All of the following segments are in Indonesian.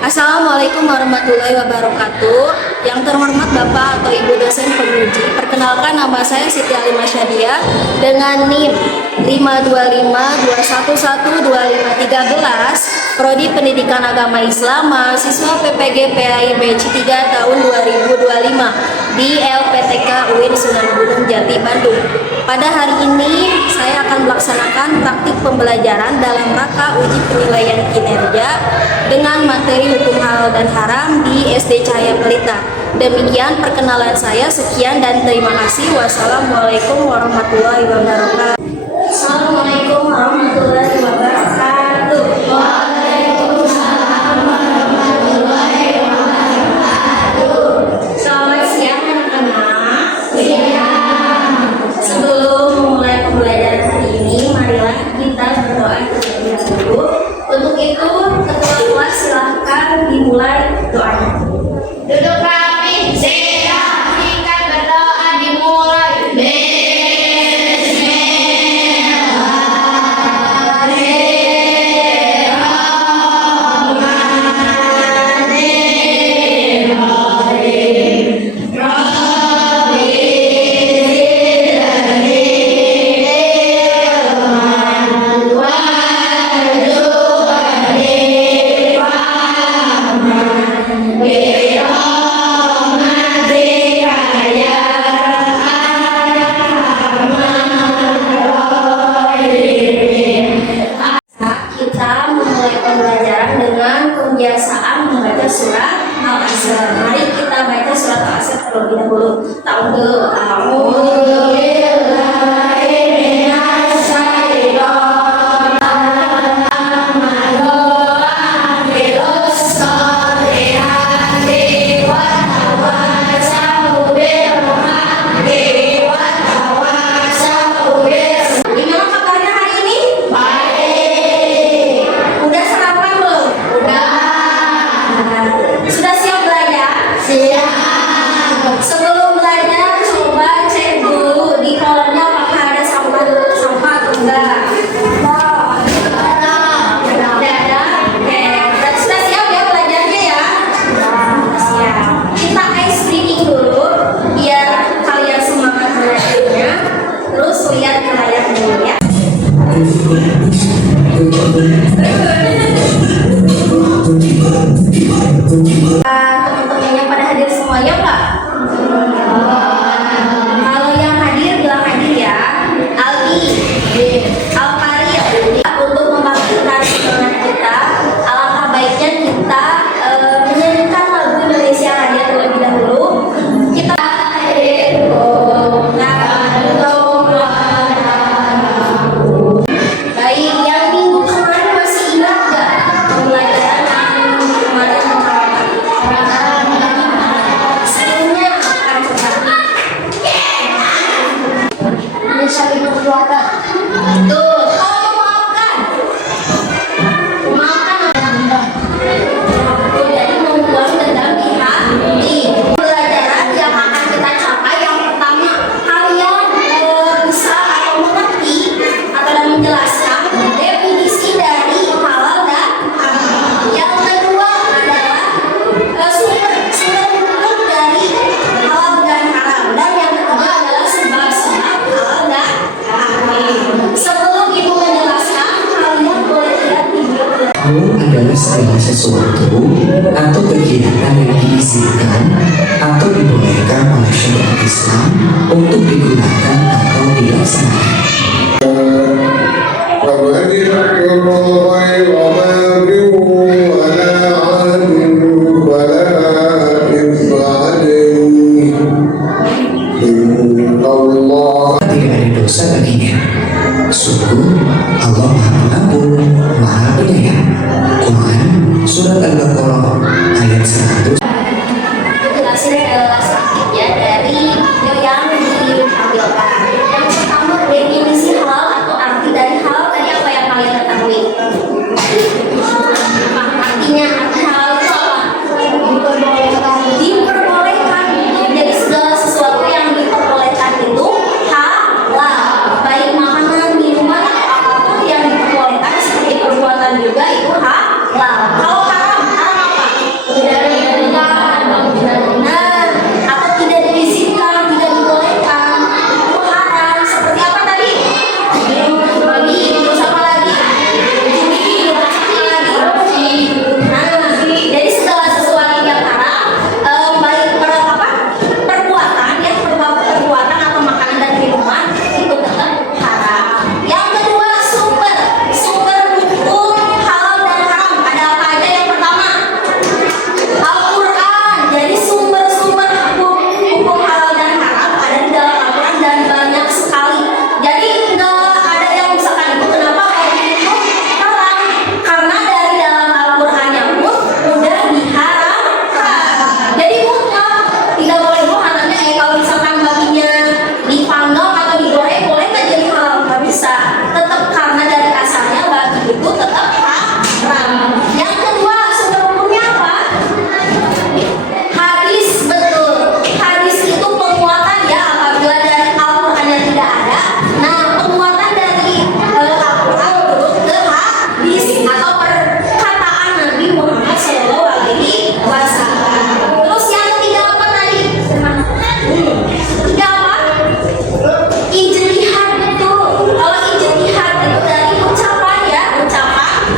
Assalamualaikum warahmatullahi wabarakatuh. Yang terhormat Bapak atau Ibu dosen penguji, perkenalkan nama saya Siti Alimah Syadiah dengan NIM 52521125513, Prodi Pendidikan Agama Islam, mahasiswa PPG PAIB C3 tahun 2025 di LPTK UIN Sunan Gunung Jati, Bandung. Pada hari ini saya akan melaksanakan praktik pembelajaran dalam rangka uji penilaian kinerja dengan materi hukum halal dan haram di SD Cahaya Pelita. Demikian perkenalan saya, sekian dan terima kasih. Wassalamualaikum warahmatullahi wabarakatuh. Assalamualaikum warahmatullahi wabarakatuh. Waalaikumsalam warahmatullahi wabarakatuh. Selamat siang anak-anak. Siang. Sebelum memulai pembelajaran hari ini, marilah kita berdoa terlebih dahulu. Untuk itu, ketua kelas silahkan dimulai doanya. Duduk rapi, siap, singkat berdoa dimulai. Kita memulai pembelajaran dengan kebiasaan membaca surat Al-Asr. Mari kita baca surat Al-Asr terlebih dahulu. Gimana kabarnya hari ini? Udah sarapan belum? Sudah siap belajar? Sebelum belajar, coba cek dulu di kolamnya apakah ada sampah atau enggak. Ada. Oke. Berarti sudah siap ya belajarnya ya? Siap. Kita ice breaking dulu biar kalian semangat belajarnya. Terus lihat ke layar dulu ya. Teman-teman yang pada hadir semuanya Pak? Kalau yang hadir bilang hadir ya. Aldi, Alfaril, untuk membangkitkan semangat kita, alangkah baiknya kita menyanyikan lagu Indonesia Raya terlebih dahulu. Kita baik, yang minggu kemarin masih ingat gak pembelajaran yang minggu kemarin tentang sebelumnya akan coba ini saling berdoakan tuh, memaafkan jadi membuang dendam di hati. Pembelajaran yang akan kita capai, yang pertama kalian bisa atau mengerti atau dalam menjelaskan definisi dari halal dan haram. Yang kedua adalah sumber hukum dari halal dan haram, dan yang ketiga adalah sebab-sebab halal dan haram. Sebelum ibu menjelaskan, kalian boleh lihat video. Adalah segala sesuatu atau kegiatan yang diizinkan atau dibolehkan oleh syariat Islam untuk digunakan atau dilaksanakan. Tidak ada dosa baginya. Sungguh Allah Maha Pengampun, Maha Penyayang. Quran Surat Al-Baqarah ayat 100. Jelasin sedikit ya dari video yang ditampilkan. Yang pertama, definisi halal atau arti dari halal tadi apa yang kalian ketahui? Artinya arti halal itu apa? Diperbolehkan. Jadi segala sesuatu yang diperbolehkan itu halal. Baik makanan, minuman, atau tetap karena dari asalnya lagi itu tetap haram. Yang kedua sumber hukumnya apa? Hadis, betul. Hadis itu penguatan ya apabila dari Al-Qur'annya tidak ada. Nah, penguatan dari Al-Qur'an turun ke hadis atau perkataan Nabi Muhammad SAW. Terus yang ketiga apa tadi? Ketiga apa? Ijtihad, betul. Kalau ijtihad itu dari ucapan ya, ucapan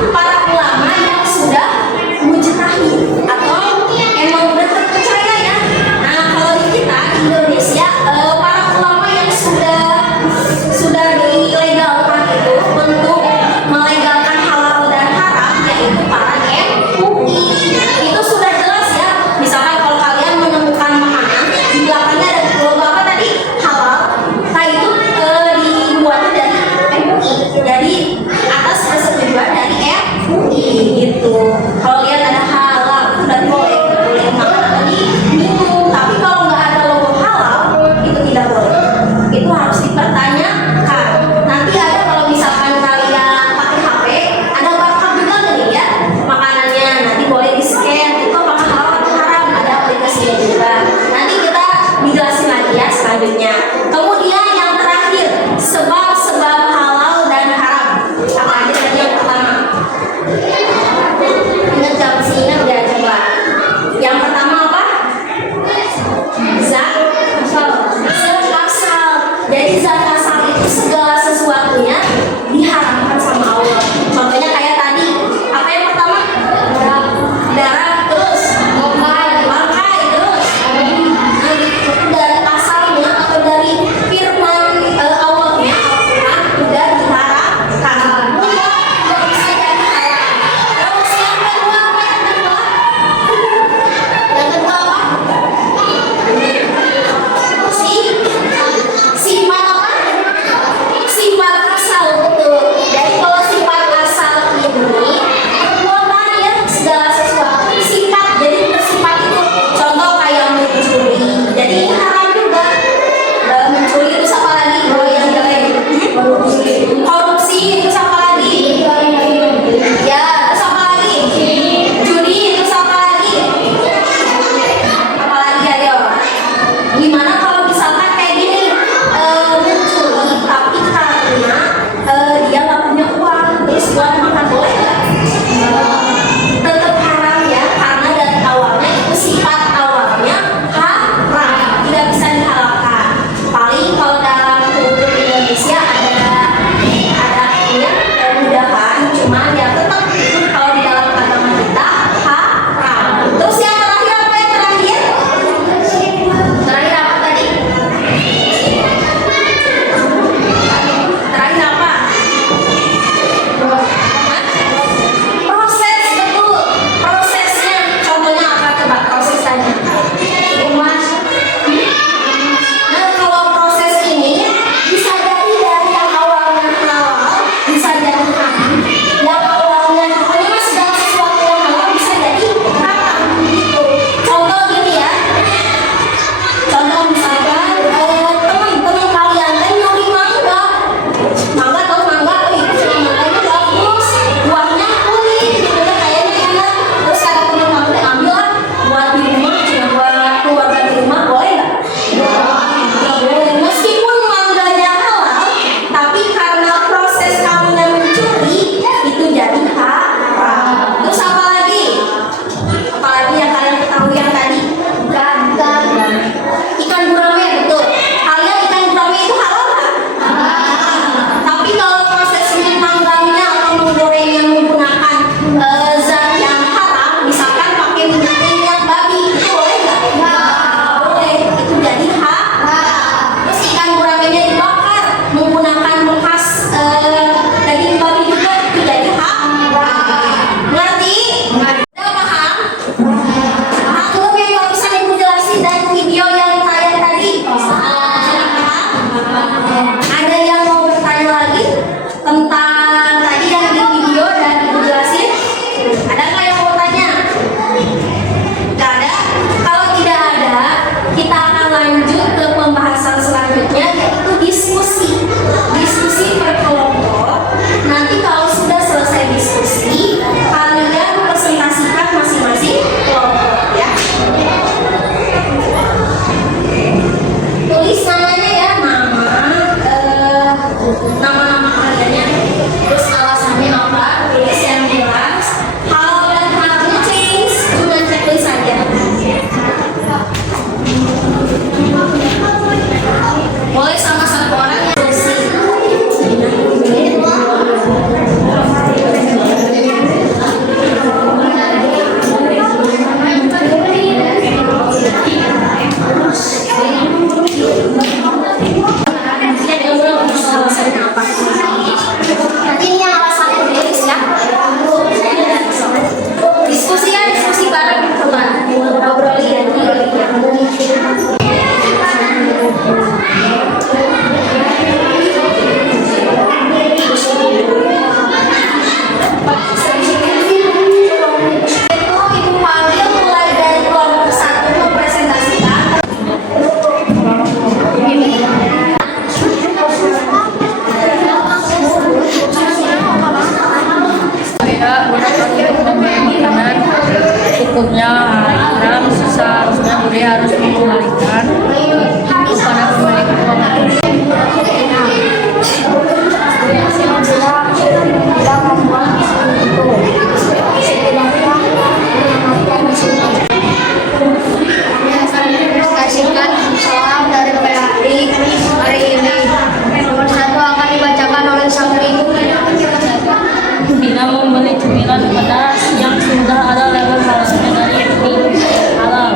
yang membeli cemilan pedas yang sudah ada label halalnya dari mie halal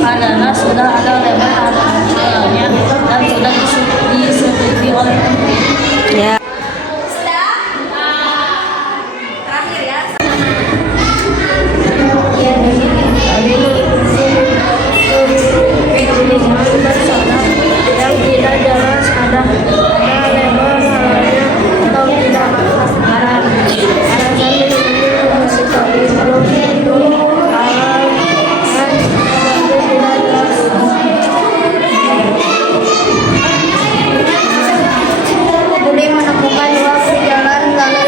karena sudah ada label halalnya dan sudah disetujui oleh pemerintah. Ya. Terakhir ya. Yang tidak jelas ada label halalnya atau tidak haram. Alasan belum itu halal dan tidak jelas. Budi menemukan uang di jalan lalu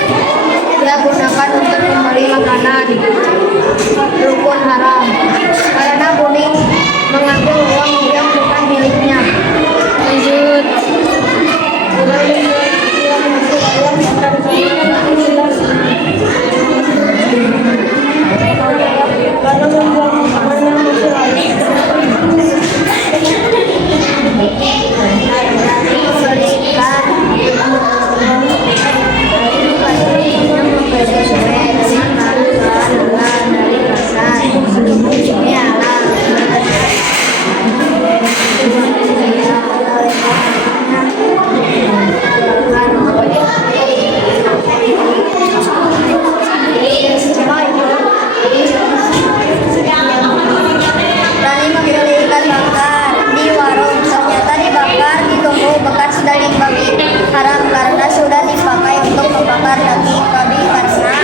dia gunakan untuk membeli makanan. Rukun haram. Karena Budi mengambil uang yang bukan miliknya. Lanjut. Kalau membuang makanan yang masih lalu Rani membeli ikan bakar di warung. Ternyata dibakar ditunggu bekas daging babi. Haram karena sudah dipakai untuk membakar daging babi karena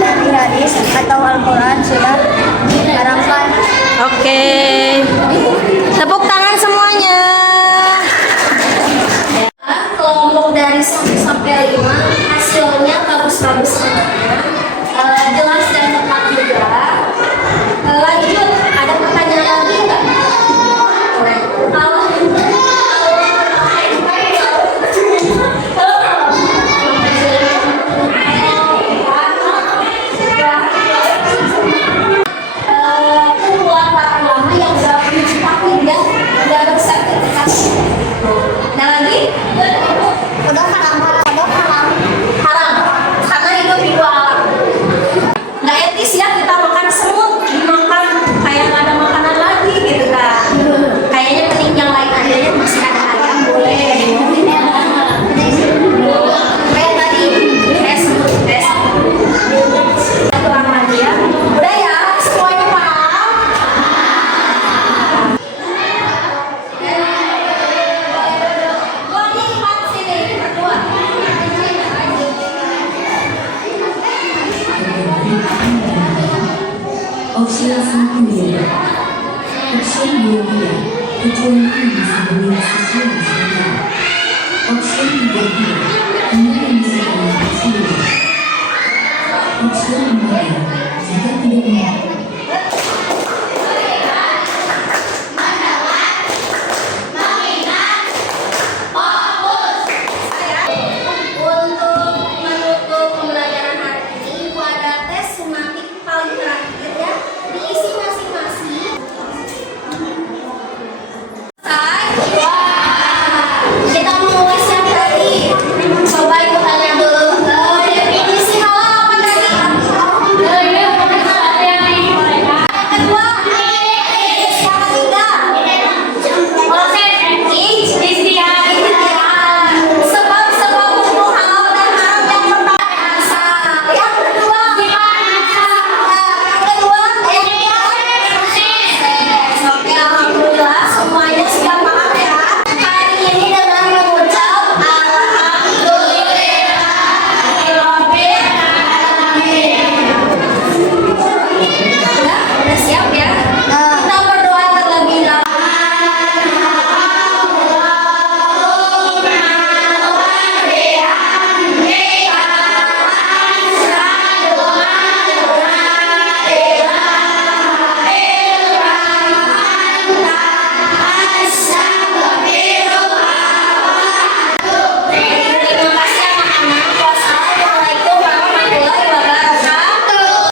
dari hadis atau Al-Quran sudah diharamkan. Oke. Tepuk tangan semuanya. Kelompok dari 1 sampai 5 hasilnya bagus-bagus semuanya. Jelas dan tepat juga. Lanjut, ada pertanyaan lagi nggak? Ulama yang udah mencapai dia udah bersertifikasi. Nah lagi, Udah haram. haram karena hidup di luar alam. Nggak etis ya kita makan semut, dimakan kayak nggak ada makanan lagi gitu kan. Kayaknya mending yang lain aja ya, masih ada ayam boleh. Kayak tadi tes kurang lagi ya. Udah ya semuanya paham. Gua nih empat sini berdua. Option 1 Option 2 kecuali bisa beli sesuai dengan Option 3